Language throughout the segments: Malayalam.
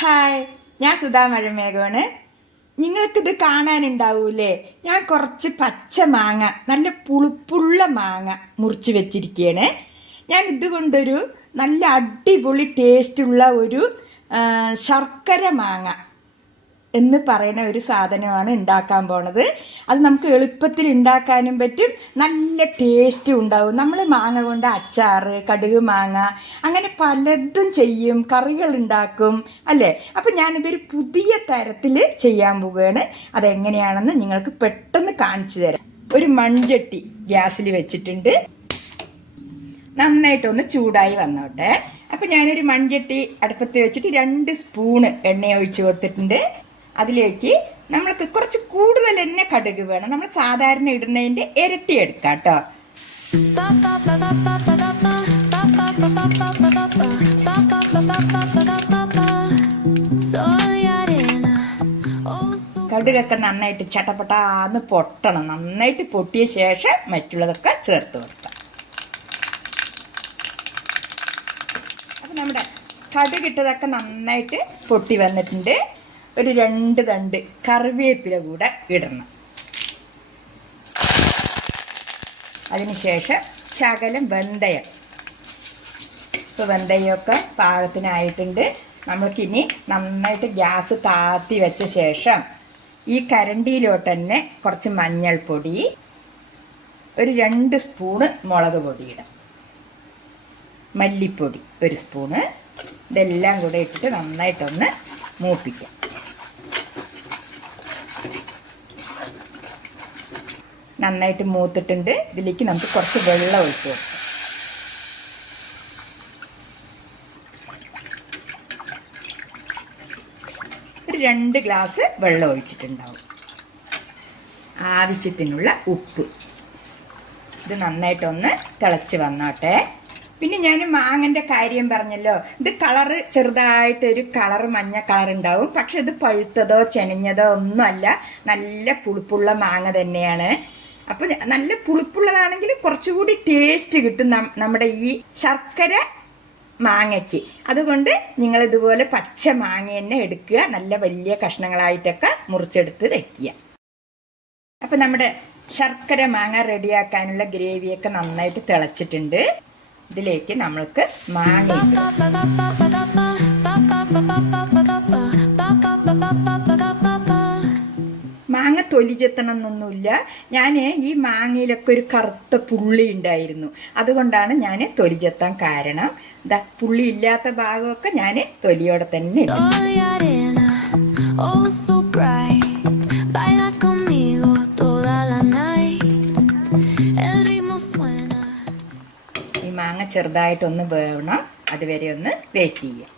ഹായ് ഞാൻ സുധാ മഴമേഘമാണ്. നിങ്ങൾക്കിത് കാണാനുണ്ടാവൂലേ? ഞാൻ കുറച്ച് പച്ച മാങ്ങ നല്ല പുളിപ്പുള്ള മാങ്ങ മുറിച്ച് വെച്ചിരിക്കുകയാണ് ഞാൻ ഇതുകൊണ്ടൊരു നല്ല അടിപൊളി ടേസ്റ്റുള്ള ഒരു ശർക്കര മാങ്ങ എന്ന് പറയുന്ന ഒരു സാധനമാണ് ഉണ്ടാക്കാൻ പോണത്. അത് നമുക്ക് എളുപ്പത്തിൽ ഉണ്ടാക്കാനും പറ്റും. നല്ല ടേസ്റ്റും ഉണ്ടാവും. നമ്മൾ മാങ്ങ കൊണ്ട് അച്ചാറ് കടുക് മാങ്ങ അങ്ങനെ പലതും ചെയ്യും. കറികൾ ഉണ്ടാക്കും അല്ലേ? അപ്പം ഞാനിതൊരു പുതിയ തരത്തിൽ ചെയ്യാൻ പോവുകയാണ്. അതെങ്ങനെയാണെന്ന് നിങ്ങൾക്ക് പെട്ടെന്ന് കാണിച്ചു തരാം. ഒരു മൺചട്ടി ഗ്യാസിൽ വെച്ചിട്ടുണ്ട്. നന്നായിട്ടൊന്ന് ചൂടായി വന്നോട്ടെ. അപ്പം ഞാനൊരു മൺചട്ടി അടുപ്പത്ത് വെച്ചിട്ട് രണ്ട് സ്പൂണ് എണ്ണ ഒഴിച്ചു കൊടുത്തിട്ടുണ്ട്. അതിലേക്ക് നമ്മൾക്ക് കുറച്ച് കൂടുതൽ തന്നെ കടുക് വേണം. നമ്മൾ സാധാരണ ഇടുന്നതിന്റെ ഇരട്ടി എടുക്കാം കേട്ടോ കടുകൊക്കെ നന്നായിട്ട് ചട്ടപ്പട്ടാന്ന് പൊട്ടണം. നന്നായിട്ട് പൊട്ടിയ ശേഷം മറ്റുള്ളതൊക്കെ ചേർത്ത് കൊടുക്കാം. അപ്പം നമ്മുടെ കടുകിട്ടതൊക്കെ നന്നായിട്ട് പൊട്ടി വന്നിട്ടുണ്ട്. ഒരു രണ്ട് തണ്ട് കറിവേപ്പില കൂടെ ഇടണം. അതിനുശേഷം ശകലം വെന്തയം. ഇപ്പോൾ വെന്തയമൊക്കെ പാകത്തിനായിട്ടുണ്ട്. നമ്മൾക്കിനി നന്നായിട്ട് ഗ്യാസ് താത്തി വെച്ച ശേഷം ഈ കരണ്ടിയിലോട്ട് തന്നെ കുറച്ച് മഞ്ഞൾപ്പൊടി ഒരു രണ്ട് സ്പൂണ് മുളക് പൊടി ഇടാം. മല്ലിപ്പൊടി ഒരു സ്പൂണ്. ഇതെല്ലാം കൂടെ ഇട്ടിട്ട് നന്നായിട്ടൊന്ന് മൂപ്പിക്കാം. നന്നായിട്ട് മൂത്തിട്ടുണ്ട്. ഇതിലേക്ക് നമുക്ക് കുറച്ച് വെള്ളം ഒഴിച്ചു കൊടുക്കാം. ഒരു രണ്ട് ഗ്ലാസ് വെള്ളം ഒഴിച്ചിട്ടുണ്ടാവും. ആവശ്യത്തിനുള്ള ഉപ്പ്. ഇത് നന്നായിട്ടൊന്ന് തിളച്ച് വന്നോട്ടെ. പിന്നെ ഞാൻ മാങ്ങന്റെ കാര്യം പറഞ്ഞല്ലോ. ഇത് കളറ് ചെറുതായിട്ടൊരു കളർ മഞ്ഞ കളർ ഉണ്ടാവും പക്ഷെ ഇത് പഴുത്തതോ ചെനഞ്ഞതോ ഒന്നുമല്ല. നല്ല പുളിപ്പുള്ള മാങ്ങ തന്നെയാണ്. അപ്പോൾ നല്ല പുളിപ്പുള്ളതാണെങ്കിൽ കുറച്ചുകൂടി ടേസ്റ്റ് കിട്ടും നമ്മുടെ ഈ ശർക്കര മാങ്ങയ്ക്ക്. അതുകൊണ്ട് നിങ്ങൾ ഇതുപോലെ പച്ച മാങ്ങ തന്നെ എടുക്കുക. നല്ല വലിയ കഷ്ണങ്ങളായിട്ടൊക്കെ മുറിച്ചെടുത്ത് വെക്കുക. അപ്പം നമ്മുടെ ശർക്കര മാങ്ങ റെഡിയാക്കാനുള്ള ഗ്രേവിയൊക്കെ നന്നായിട്ട് തിളച്ചിട്ടുണ്ട്. ഇതിലേക്ക് നമ്മൾക്ക് മാങ്ങ തൊലി ചെത്തണം എന്നൊന്നുമില്ല ഞാൻ ഈ മാങ്ങയിലൊക്കെ ഒരു കറുത്ത പുള്ളി ഉണ്ടായിരുന്നു. അതുകൊണ്ടാണ് ഞാൻ തൊലി ചെത്താൻ കാരണം. എന്താ പുള്ളി ഇല്ലാത്ത ഭാഗമൊക്കെ ഞാൻ തൊലിയോടെ തന്നെ oh. ഈ മാങ്ങ ചെറുതായിട്ടൊന്ന് വേവണം. അതുവരെ ഒന്ന് വെയിറ്റ് ചെയ്യാം.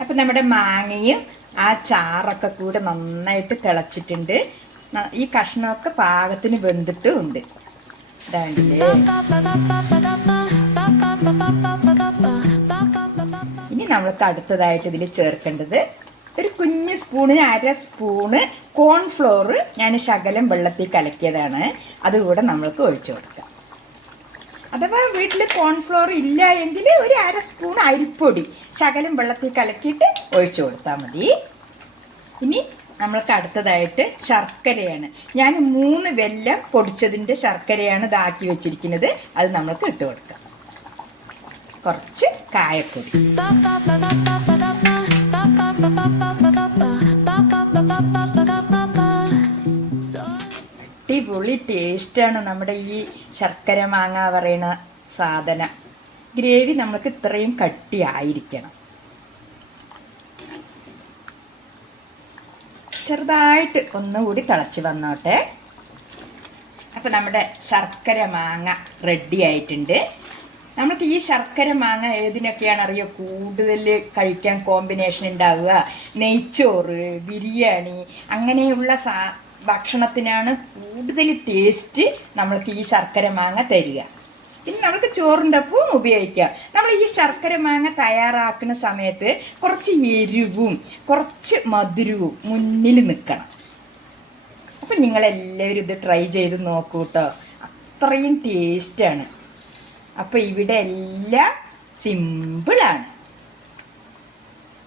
അപ്പം നമ്മുടെ മാങ്ങയും ആ ചാറൊക്കെ കൂടെ നന്നായിട്ട് തിളച്ചിട്ടുണ്ട്. ഈ കഷ്ണമൊക്കെ പാകത്തിന് വെന്തിട്ടും ഉണ്ട്. ഇനി നമ്മൾക്ക് അടുത്തതായിട്ട് ഇതിൽ ചേർക്കേണ്ടത് ഒരു കുഞ്ഞ് സ്പൂണിന് അര സ്പൂണ് കോൺഫ്ലോർ ഞാൻ ശകലം വെള്ളത്തിൽ കലക്കിയതാണ്. അതുകൂടെ നമ്മൾക്ക് ഒഴിച്ചു കൊടുക്കാം. അഥവാ വീട്ടിൽ കോൺഫ്ലോർ ഇല്ല എങ്കിൽ ഒരു അര സ്പൂൺ അരിപ്പൊടി ശകലം വെള്ളത്തിൽ കലക്കിയിട്ട് ഒഴിച്ചു കൊടുത്താൽ മതി. ഇനി നമ്മൾക്ക് അടുത്തതായിട്ട് ശർക്കരയാണ്. ഞാൻ മൂന്ന് വെല്ലം പൊടിച്ചതിന്റെ ശർക്കരയാണ് ഇതാക്കി വെച്ചിരിക്കുന്നത്. അത് നമ്മൾക്ക് ഇട്ട് കൊടുക്കാം. കുറച്ച് കായപ്പൊടി. അടിപൊളി ടേസ്റ്റാണ് നമ്മുടെ ഈ ശർക്കര മാങ്ങ പറയുന്ന സാധനം. ഗ്രേവി നമ്മൾക്ക് ഇത്രയും കട്ടിയായിരിക്കണം. ചെറുതായിട്ട് ഒന്നുകൂടി തിളച്ച് വന്നോട്ടെ. അപ്പം നമ്മുടെ ശർക്കര മാങ്ങ റെഡി ആയിട്ടുണ്ട്. നമുക്ക് ഈ ശർക്കര മാങ്ങ ഏതിനൊക്കെയാണ് അറിയോ? കൂടുതൽ കഴിക്കാൻ കോമ്പിനേഷൻ ഉണ്ടാവുക. നെയ്ച്ചോറ് ബിരിയാണി അങ്ങനെയുള്ള സാ ഭക്ഷണത്തിനാണ് കൂടുതൽ ടേസ്റ്റ് നമ്മൾക്ക് ഈ ശർക്കര മാങ്ങ തരിക. പിന്നെ നമുക്ക് ചോറിന്റെ ഒപ്പവും ഉപയോഗിക്കാം. നമ്മൾ ഈ ശർക്കര മാങ്ങ തയ്യാറാക്കുന്ന സമയത്ത് കുറച്ച് എരിവും കുറച്ച് മധുരവും മുന്നിൽ നിൽക്കണം. അപ്പം നിങ്ങളെല്ലാവരും ഇത് ട്രൈ ചെയ്ത് നോക്കൂ കേട്ടോ അത്രയും ടേസ്റ്റാണ് അപ്പോൾ ഇവിടെ എല്ലാം സിമ്പിളാണ്